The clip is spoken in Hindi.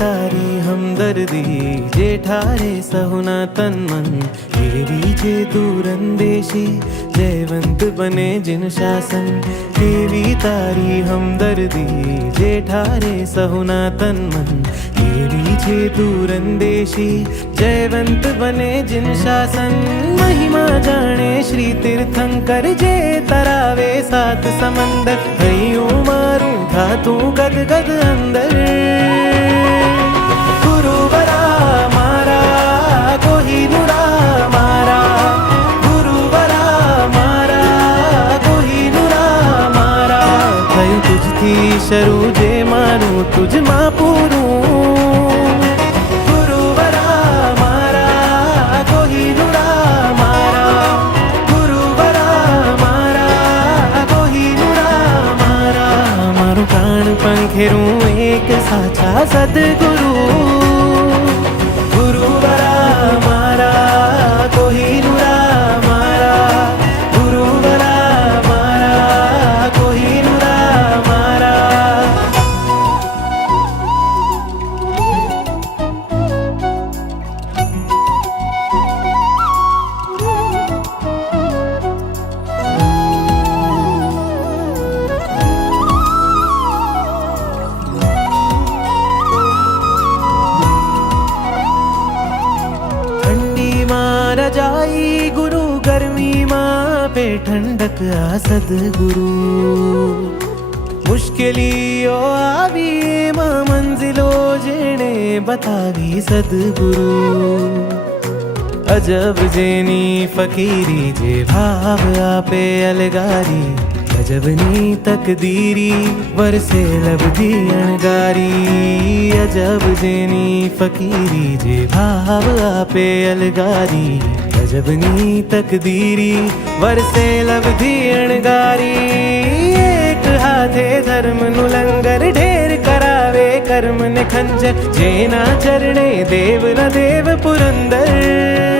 सहकारी हमदर्दी जेठारे सहुना तन मन केरी जे दूरंदेशी जयवंत बने जिन शासन केरी तारी हमदर्दी जेठारे सहुना तन मन केरी जे दूरंदेशी जयवंत बने जिन शासन महिमा जाने श्री तीर्थंकर जे तरावे सात समंदर हई मारू धातु गद, गद गद अंदर की शरू दे मारू तुझ मारा मारा कोहिुवरा मारा कोहिर प्राणपण खेर एक साचा सद्गुरु आई गुरु गर्मी माँ पे ठंडक आ सदगुरु मुश्किलियो आवी माँ मंजिलो जेने बतावी सदगुरु अजब जेनी फकीरी जे भाव आपे अलगारी ਅਜਬਨੀ ਤਕਦੀਰੀ ਵਰਸੇ ਲਬਦੀ ਅਣਗਾਰੀ ਅਜਬ ਜੇਨੀ ਫਕੀਰੀ ਜੇ ਭਾਵ ਆਪੇ ਅਲਗਾਰੀ ਅਜਬਨੀ ਤਕਦੀਰੀ ਵਰਸੇ ਲਬਦੀ ਅਣਗਾਰੀ ਇੱਕ ਹਾਥੇ ਧਰਮ ਨੂੰ ਲੰਗਰ ਢੇਰ ਕਰਾਵੇ ਕਰਮ ਨੇ ਖੰਜਰ ਜੇ ਨਾ ਚਰਣੇ ਦੇਵ ਨਾ ਦੇਵ ਪੁਰੰਦਰ